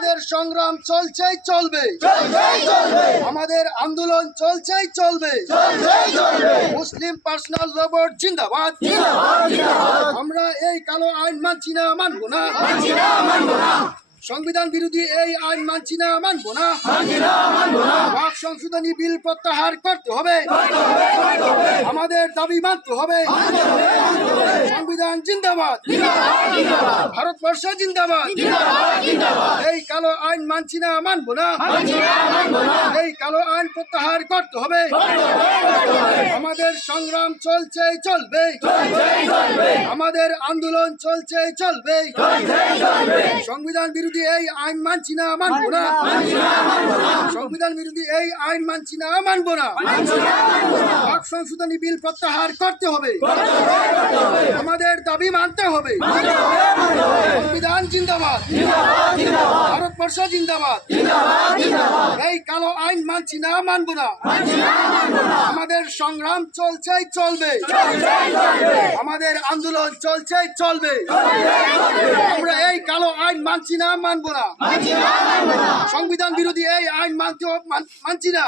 আমাদের সংগ্রাম চলছেই চলবে, আমাদের আন্দোলন চলছেই চলবে। মুসলিম পার্সোনাল রোবট জিন্দাবাদ। আমরা এই কালো আইন মানছি না, মানবো না। সংবিধান বিরোধী এই আইন মানছি না, মানবো না। ওয়াক সংশোধনী বিল প্রত্যাহার করতে হবে, আমাদের দাবি মানতে হবে। সংবিধান জিন্দাবাদ, ভারতবর্ষ জিন্দাবাদ। এই কালো আইন মানছি না, মানবো না। এই কালো আইন প্রত্যাহার করতে হবে, আমাদের সংগ্রাম চলছেই চলবে, আমাদের আন্দোলন চলছেই চলবে। সংবিধান বিরোধী এই আইন মানছি না, মানবো না। সংবিধান বিরোধী এই আইন মানছি না, মানবো না। ওয়াক সংশোধনী বিল প্রত্যাহার করতে হবে, আমাদের দাবি মানতে হবে। সংবিধান জিন্দাবাদ, ভারতবর্ষ জিন্দাবাদ। এই কালো আইন মানছি না, মানবো না। আমাদের সংগ্রাম চলছেই চলবে, আমাদের আন্দোলন চলছেই চলবে। আমরা এই কালো আইন মানছি না, মানবো না। সংবিধান বিরোধী এই আইন মানছি না।